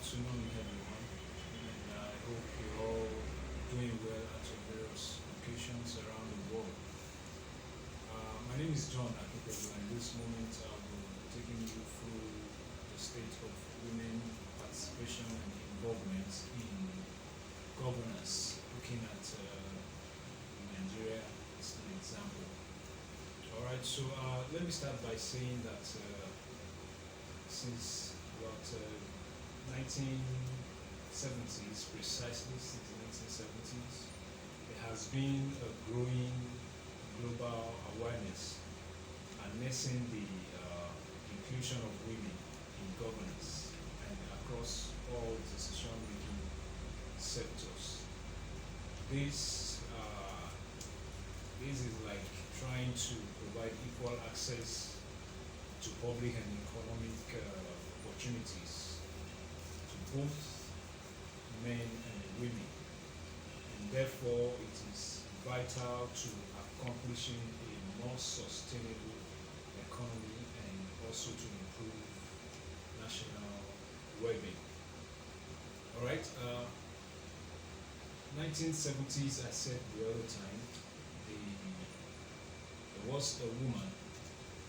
afternoon, everyone, and I hope you're all doing well at your various locations around the world. My name is John Akipelu, and this moment I will be taking you through the state of women participation and involvement in governance, looking at Nigeria as an example. All right, so let me start by saying that since about 1970s, precisely since the 1970s, there has been a growing global awareness harnessing the inclusion of women in governance and across all decision-making sectors. This this is like trying to provide equal access to public and economic opportunities to both men and women, and therefore it is vital to accomplishing a more sustainable economy and also to improve national well-being. All right, 1970s, I said the other time, there was a woman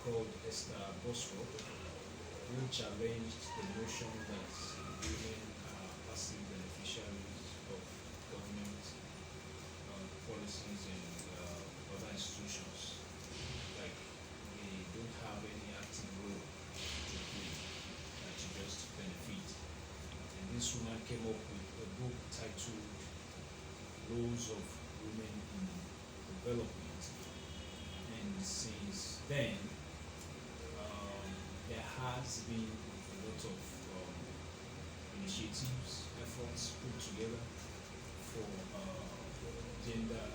called Esther Boswell who challenged the notion that women are passive beneficiaries of government policies and other institutions, like they don't have any active role to play, to just benefit. And this woman came up with a book titled Roles of Women in Development. And since then, there has been a lot of initiatives, efforts put together for gender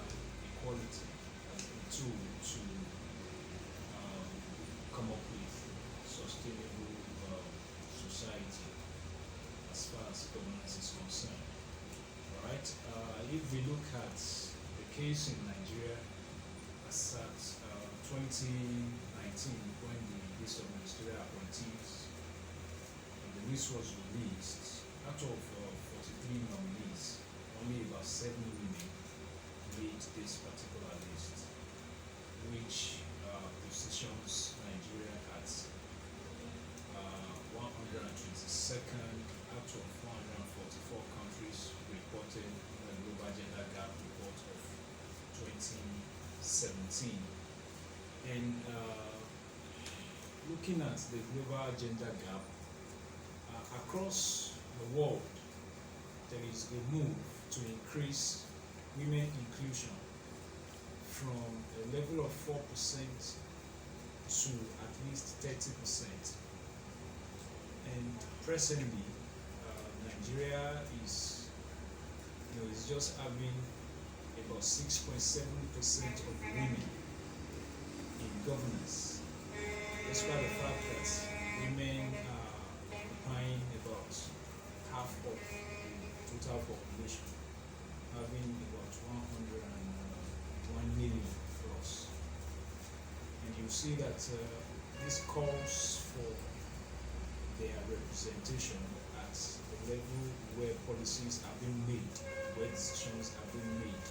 equality as a tool to come up with sustainable society as far as governance is concerned. All right. If we look at the case in Nigeria, as at 2019, when the list of ministerial appointees, the list was released, out of 43 nominees, only about 7 women made this particular list, which positions Nigeria at 122nd out of 144 countries reported in the Global Gender Gap report of 2017. And looking at the global gender gap, across the world, there is a move to increase women inclusion from a level of 4% to at least 30%. And presently, Nigeria is just having about 6.7% of women in governance, despite the fact that women are occupying about half of the total population, having about 101 million plus. And you see that this calls for their representation at the level where policies are being made, where decisions are being made.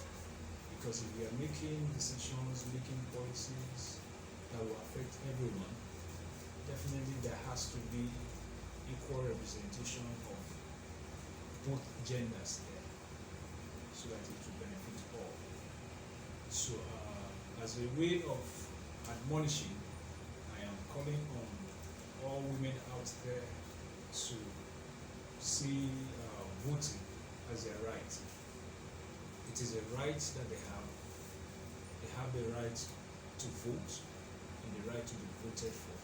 Because if we are making decisions, making policies that will affect everyone, definitely there has to be equal representation of both genders there, so that it will benefit all. So as a way of admonishing, I am calling on all women out there to see voting as their right. It is a right that they have. They have the right to vote and the right to be voted for.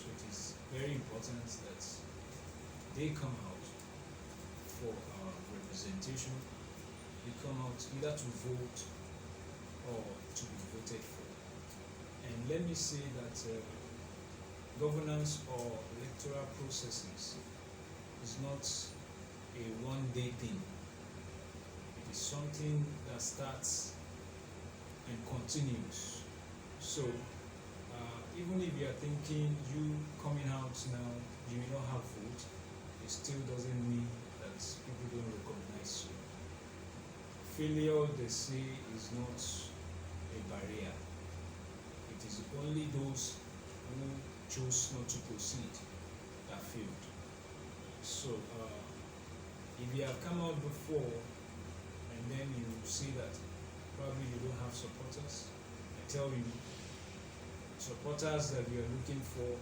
So it is very important that they come out for representation. They come out either to vote or to be voted for. And let me say that governance or electoral processes is not a one-day thing. It is something that starts and continues. So even if you are thinking you coming out now, you may not have vote, it still doesn't mean that people don't recognize you. Failure, they say, is not a barrier. It is only those who chose not to proceed that failed. So, if you have come out before and then you see that probably you don't have supporters, I tell you, supporters that you are looking for,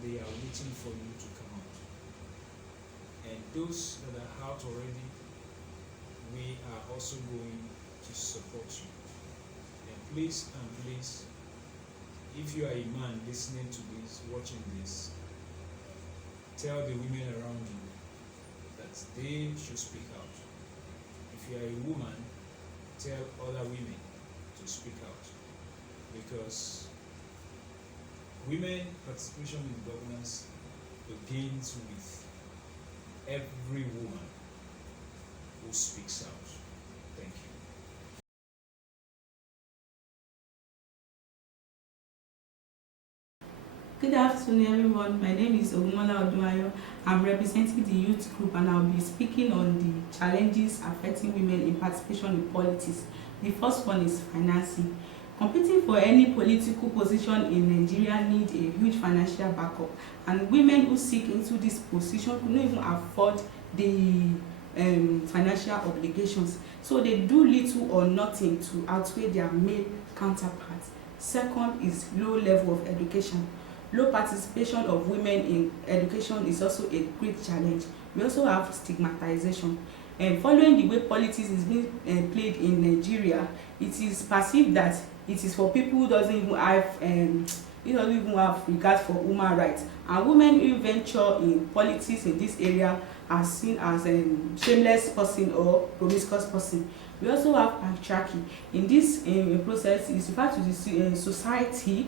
they are waiting for you to come out. And those that are out already, we are also going to support you. And please, if you are a man listening to this, watching this, tell the women around you that they should speak out. If you are a woman, tell other women to speak out. Because women participation in governance begins with every woman who speaks out. Thank you. Good afternoon, everyone. My name is Ogumola Odunayo. I'm representing the youth group and I'll be speaking on the challenges affecting women in participation in politics. The first one is financing. Competing for any political position in Nigeria need a huge financial backup, and women who seek into this position could not even afford the financial obligations, so they do little or nothing to outweigh their male counterparts. Second is low level of education. Low participation of women in education is also a great challenge. We also have stigmatization. Following the way politics is being played in Nigeria, it is perceived that it is for people who doesn't even have regard for human rights, and women who venture in politics in this area are seen as a shameless person or promiscuous person. We also have patriarchy. In this process, it is referred to the society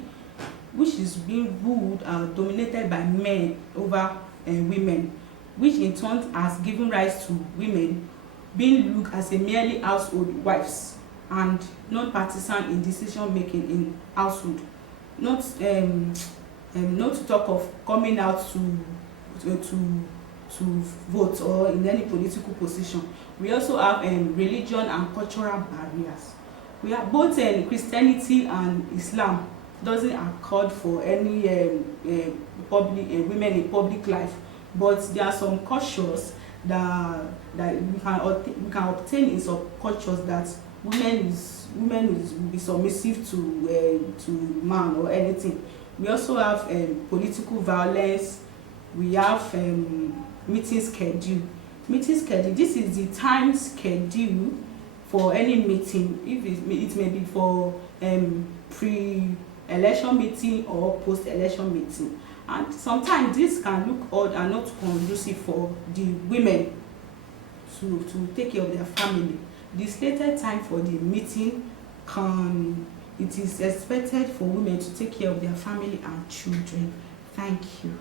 which is being ruled and dominated by men over women, which in turn has given rise to women being looked as a merely household wives and non-partisan in decision making in household. Not to talk of coming out to vote or in any political position. We also have religion and cultural barriers. We have both Christianity and Islam doesn't accord for any women in public life, but there are some cultures that we can obtain in some cultures that women will be submissive to man or anything. We also have political violence. We have meeting schedule. This is the time schedule for any meeting. If it may be for pre-election meeting or post-election meeting, and sometimes this can look odd and not conducive for the women to take care of their family. The slated time for the meeting it is expected for women to take care of their family and children. Thank you.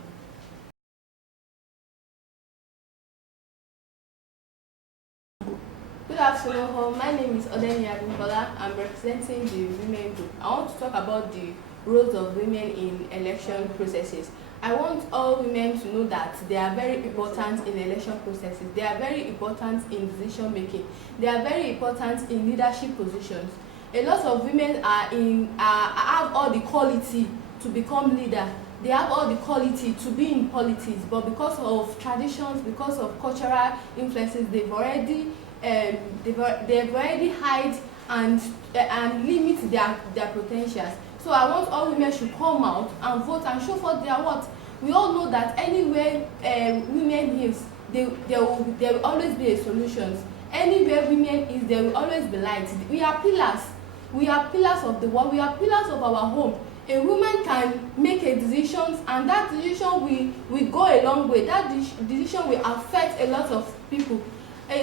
Good afternoon, my name is Odeni Abimbola. I'm representing the women group. I want to talk about the roles of women in election processes. I want all women to know that they are very important in election processes. They are very important in decision making. They are very important in leadership positions. A lot of women have all the quality to become leader. They have all the quality to be in politics, but because of traditions, because of cultural influences, they've already hide and limit their potentials. So I want all women should come out and vote and show forth their worth. We all know that anywhere women is, there will always be a solutions. Anywhere women is, there will always be light. We are pillars. We are pillars of the world. We are pillars of our home. A woman can make a decision, and that decision will go a long way. That decision will affect a lot of people.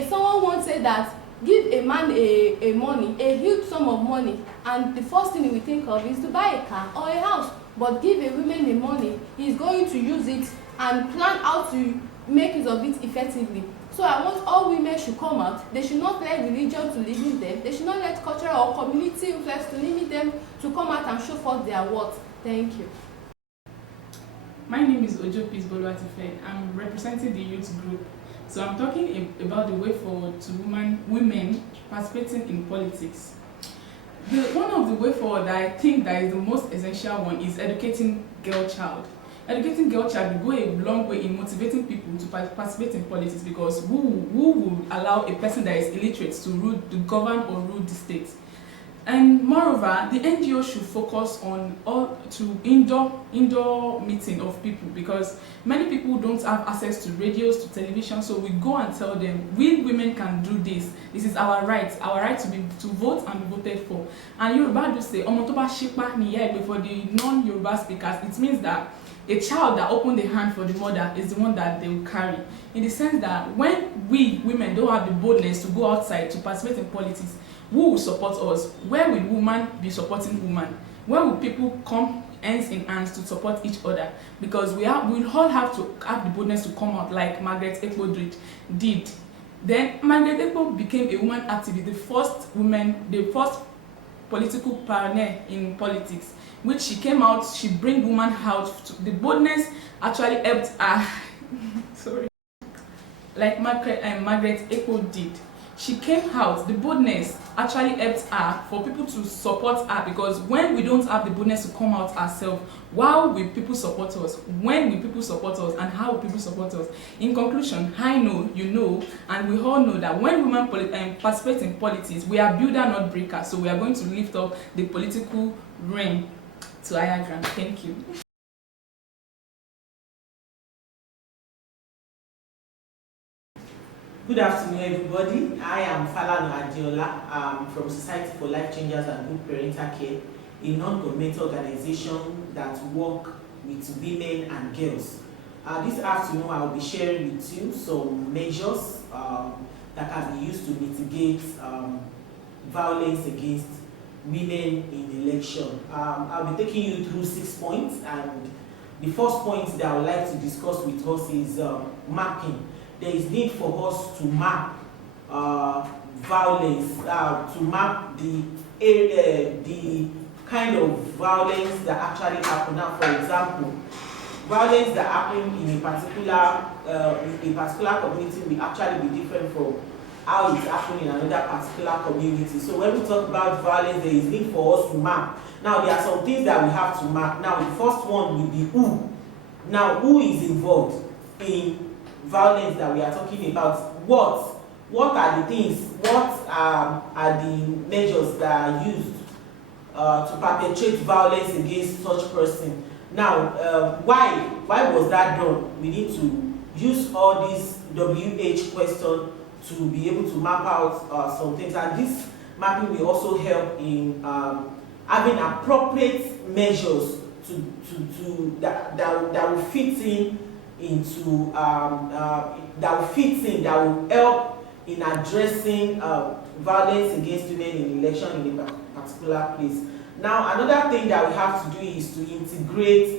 Someone once said that give a man a huge sum of money, and the first thing he will think of is to buy a car or a house. But give a woman the money, he is going to use it and plan how to make use of it effectively. So I want all women should come out. They should not let religion to limit them. They should not let culture or community influence to limit them to come out and show forth their worth. Thank you. My name is Ojo Pisboluatife. I'm representing the youth group. So I'm talking about the way forward to women participating in politics. One of the way forward that I think that is the most essential one is educating girl child. Educating girl child will go a long way in motivating people to participate in politics, because who will allow a person that is illiterate to govern or rule the state? And moreover, the NGO should focus on indoor meeting of people, because many people don't have access to radios, to television. So we go and tell them, we women can do this. This is our right to vote and be voted for. And Yoruba do say, "Omo to ba shipa ni iya egbe," for the non-Yoruba speakers. It means that a child that opened the hand for the mother is the one that they will carry. In the sense that when we women don't have the boldness to go outside to participate in politics, who will support us? Where will women be supporting women? Where will people come hands in hands to support each other? Because we all have to have the boldness to come out like Margaret Ekpo did. Then Margaret Ekpo became a woman activist, the first political pioneer in politics. Which she came out, she bring women out. The boldness actually helped her. Sorry. Like Margaret Ekpo did. She came out, the boldness actually helped her for people to support her, because when we don't have the boldness to come out ourselves, how will people support us? When will people support us, and how will people support us? In conclusion, I know, you know, and we all know that when women participate in politics, we are builder, not breaker. So we are going to lift up the political reign to higher ground. Thank you. Good afternoon, everybody. I am Falana Adiola from Society for Life Changers and Good Parental Care, a non-governmental organization that work with women and girls. This afternoon, I will be sharing with you some measures that can be used to mitigate violence against women in election. I'll be taking you through 6 points, and the first point that I would like to discuss with us is mapping. There is need for us to map violence, to map the kind of violence that actually happen. Now, for example, violence that happen in a particular community will actually be different from how it's happening in another particular community. So when we talk about violence, there is need for us to map. Now, there are some things that we have to map. Now, the first one will be who. Now, who is involved in violence that we are talking about? What are the things, what are the measures that are used to perpetrate violence against such person? Now, why was that done? We need to use all these WH questions to be able to map out some things, and this mapping will also help in having appropriate measures that will fit in into that will help in addressing violence against women in election in a particular place. Now, another thing that we have to do is to integrate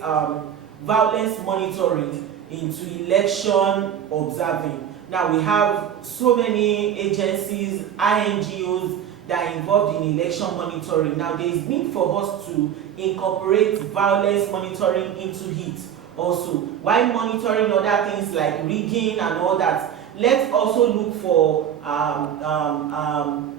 violence monitoring into election observing. Now, we have so many agencies, NGOs that are involved in election monitoring. Now, there is need for us to incorporate violence monitoring into it also. While monitoring other things like rigging and all that, let's also look for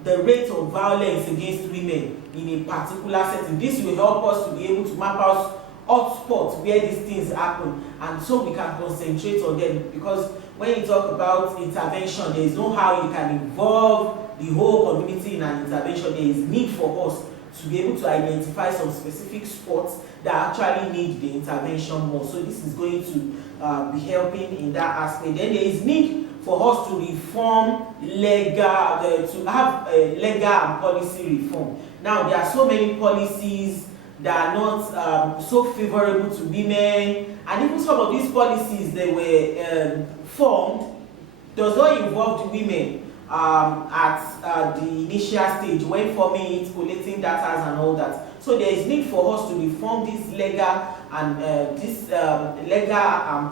the rate of violence against women in a particular setting. This will help us to be able to map out hotspots where these things happen, and so we can concentrate on them. Because when you talk about intervention, there is no how you can involve the whole community in an intervention. There is need for us to be able to identify some specific spots that actually need the intervention more. So this is going to be helping in that aspect. Then there is need for us to reform to have legal and policy reform. Now, there are so many policies that are not so favorable to women, and even some of these policies they were formed does not involve the women at the initial stage when forming it, collecting data and all that. So there is need for us to reform this legal and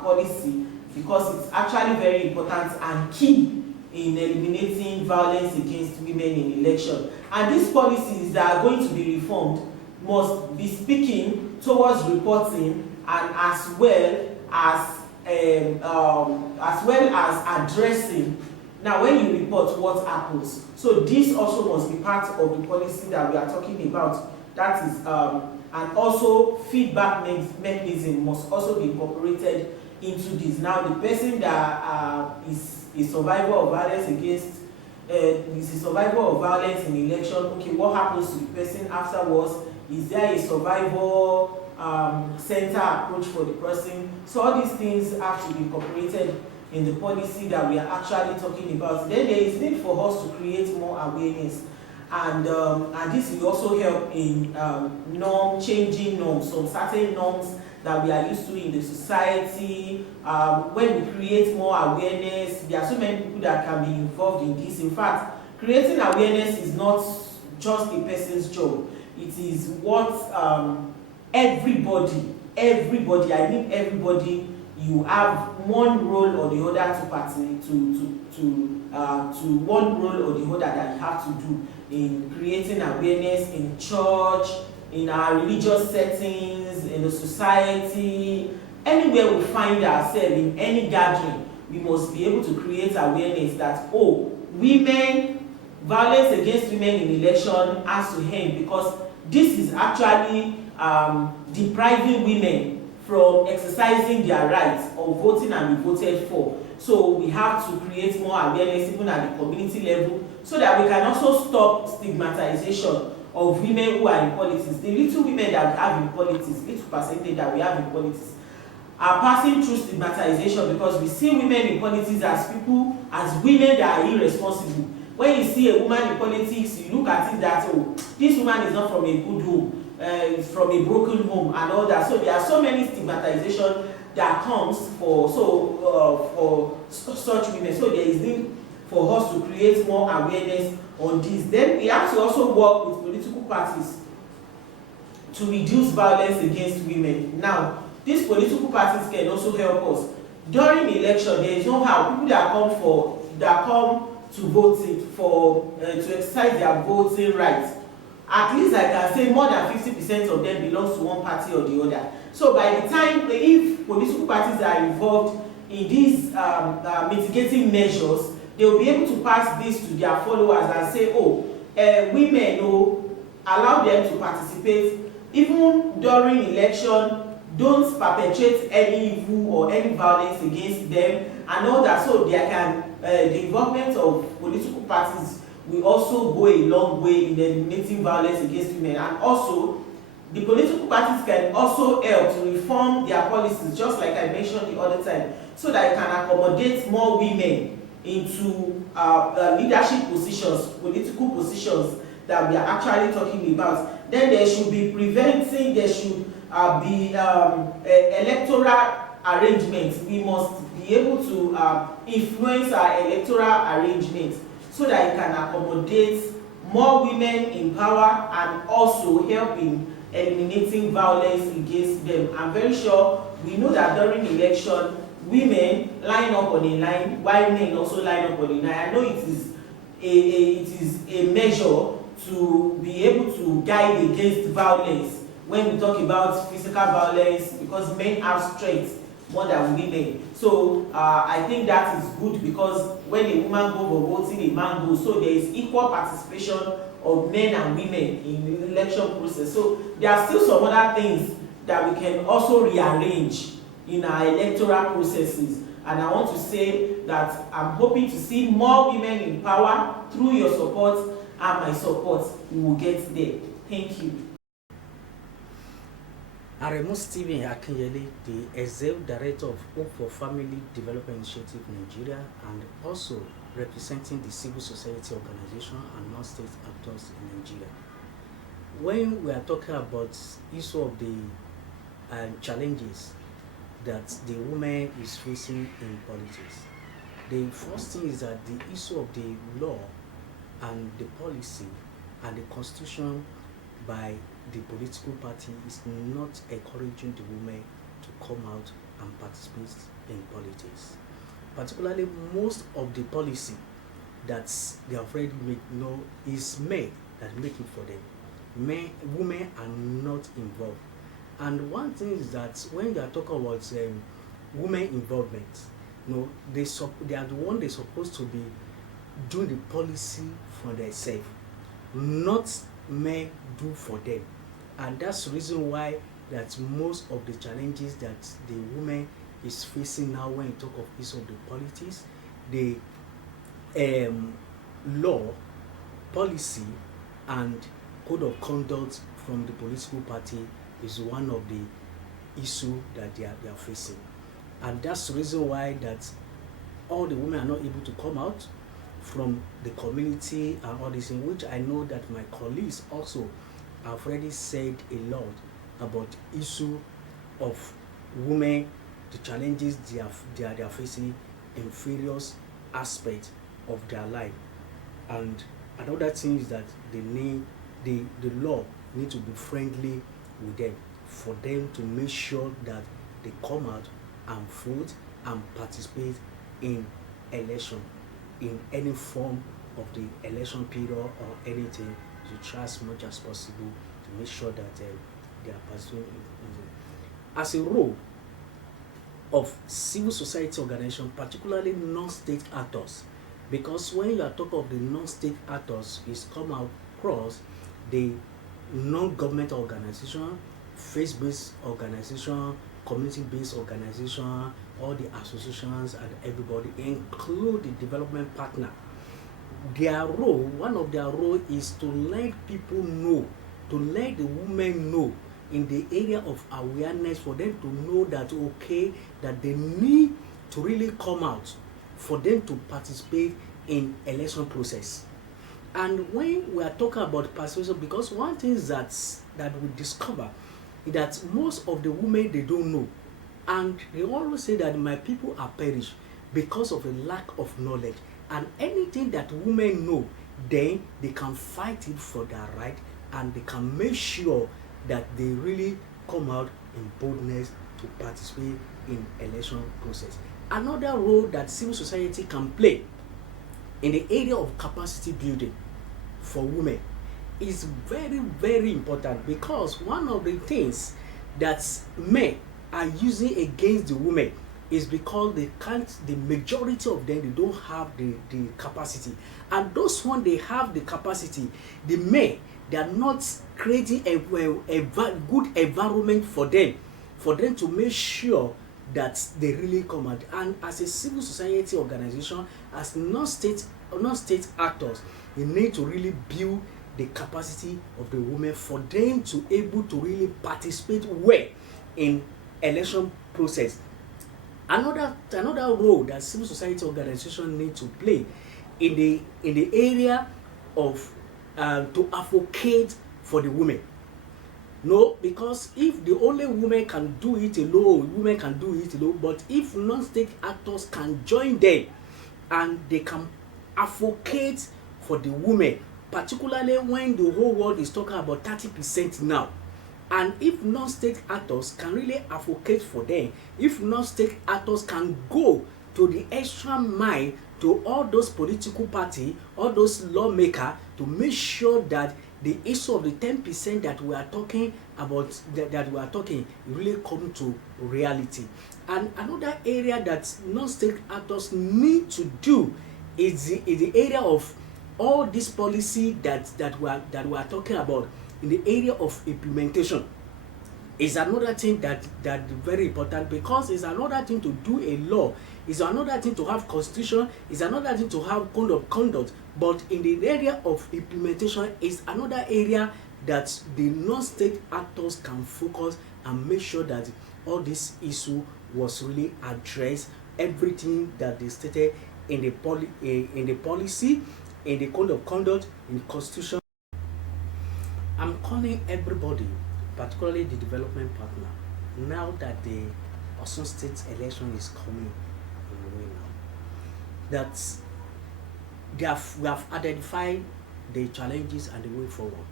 policy, because it's actually very important and key in eliminating violence against women in election. And these policies that are going to be reformed must be speaking towards reporting and as well as addressing. Now, when you report, what happens? So this also must be part of the policy that we are talking about. That is, and also feedback mechanism must also be incorporated into this. Now, the person that is a survivor of violence against, is a survivor of violence in election. Okay, what happens to the person afterwards? Is there a survivor center approach for the person? So all these things have to be incorporated in the policy that we are actually talking about. Then there is need for us to create more awareness, and this will also help in changing norms, some certain norms that we are used to in the society. When we create more awareness, there are so many people that can be involved in this. In fact, creating awareness is not just a person's job. It is what everybody, I mean everybody, you have one role or the other to one role or the other that you have to do in creating awareness in church, in our religious settings, in the society, anywhere we find ourselves, in any gathering. We must be able to create awareness that, oh, violence against women in election has to end, because this is actually depriving women from exercising their rights of voting and be voted for. So we have to create more awareness even at the community level, so that we can also stop stigmatization of women who are in politics. The little women that we have in politics, little percentage that we have in politics, are passing through stigmatization, because we see women in politics as people, as women that are irresponsible. When you see a woman in politics, you look at it that, oh, this woman is not from a good home, from a broken home and all that. So there are so many stigmatization that comes for such women. So there is need for us to create more awareness on this. Then we have to also work with political parties to reduce violence against women. Now, these political parties can also help us. During election, there is no how people that come to vote to exercise their voting rights. At least I can say more than 50% of them belongs to one party or the other. So by the time, if political parties are involved in these mitigating measures, they will be able to pass this to their followers and say, oh, women, allow them to participate. Even during election, don't perpetrate any evil or any violence against them and all that. So they can, the involvement of political parties will also go a long way in eliminating violence against women. And also, the political parties can also help to reform their policies, just like I mentioned the other time, so that it can accommodate more women into leadership positions, political positions that we are actually talking about. Then there should be electoral arrangements. We must be able to influence our electoral arrangements so that it can accommodate more women in power and also help in eliminating violence against them. I'm very sure we know that during election, women line up on a line while men also line up on a line. I know it is a measure to be able to guide against violence when we talk about physical violence, because men have strength more than women. So I think that is good, because when a woman goes for voting, a man goes. So there is equal participation of men and women in the election process. So there are still some other things that we can also rearrange in our electoral processes. And I want to say that I'm hoping to see more women in power through your support and my support. We will get there. Thank you. Aremu Stephen Akinyele, the Executive Director of Hope for Family Development Initiative Nigeria, and also representing the civil society organization and non-state actors in Nigeria. When we are talking about issue of the challenges that the woman is facing in politics, the first thing is that the issue of the law and the policy and the constitution by the political party is not encouraging the women to come out and participate in politics. Particularly, most of the policy that they have already made, is men that make it for them. Women are not involved. And one thing is that when they are talking about women involvement, they are the one they're supposed to be doing the policy for themselves, not men do for them. And that's the reason why that most of the challenges that the women is facing now when you talk of issue of the politics, the law, policy, and code of conduct from the political party is one of the issue that they are facing. And that's the reason why that all the women are not able to come out from the community and all this, in which I know that my colleagues also have already said a lot about issue of women, the challenges they are facing in various aspects of their life. And another thing is that they need the law need to be friendly with them, for them to make sure that they come out and vote and participate in election, in any form of the election period or anything, to try as much as possible to make sure that they are participating as a role of civil society organization, particularly non-state actors. Because when you are talking of the non-state actors, it's come across the non-government organization, faith-based organization, community-based organization, all the associations and everybody, include the development partner. Their role, one of their role is to let people know, to let the women know in the area of awareness, for them to know that okay, that they need to really come out, for them to participate in election process. And when we are talking about participation, because one thing is that we discover is that most of the women, they don't know, and they always say that my people are perished because of a lack of knowledge. And anything that women know, then they can fight it for their right, and they can make sure that they really come out in boldness to participate in election process. Another role that civil society can play in the area of capacity building for women is very, very important, because one of the things that men are using against the women is because they can't, the majority of them, they don't have the capacity. And those one they have the capacity, the men, they are not creating a good environment for them to make sure that they really come out. And as a civil society organization, as non-state actors, you need to really build the capacity of the women for them to able to really participate well in election process. Another role that civil society organization need to play in the area of to advocate for the women. No, because if the only women can do it alone, but if non-state actors can join them and they can advocate for the women, particularly when the whole world is talking about 30% now. And if non-state actors can really advocate for them, if non-state actors can go to the extra mile to all those political parties, all those lawmakers, to make sure that the issue of the 10% that we are talking about, really come to reality. And another area that non-state actors need to do is the area of all this policy that we are talking about. In the area of implementation is another thing that very important, because it's another thing to do a law, it's another thing to have constitution, it's another thing to have code of conduct, but in the area of implementation is another area that the non-state actors can focus and make sure that all this issue was really addressed, everything that they stated in the policy, in the code of conduct, in the constitution. I'm calling everybody, particularly the development partner, now that the Osun State election is coming in the way now, that we have identified the challenges and the way forward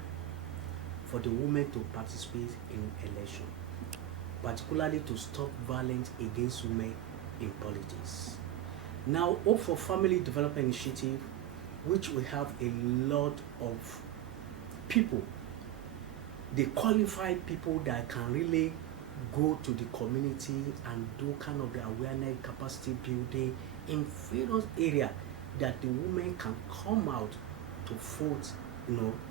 for the women to participate in election, particularly to stop violence against women in politics. Now, Hope for Family Development Initiative, which we have a lot of people the qualified people that can really go to the community and do kind of the awareness, capacity building in various areas that the women can come out to vote,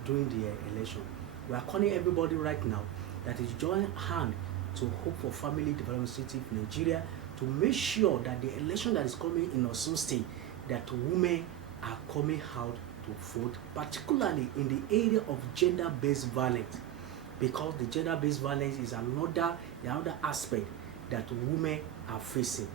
during the election. We are calling everybody right now that is join hand to Hope for Family Development Initiative Nigeria to make sure that the election that is coming in Osun State, that women are coming out to vote, particularly in the area of gender-based violence, because the gender-based violence is another aspect that women are facing.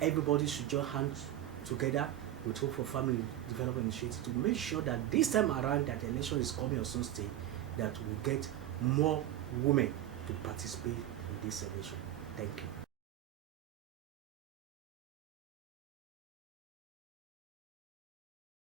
Everybody should join hands together with Hope for Family Development Initiative to make sure that this time around that the election is coming in Osun State, that we get more women to participate in this election. Thank you.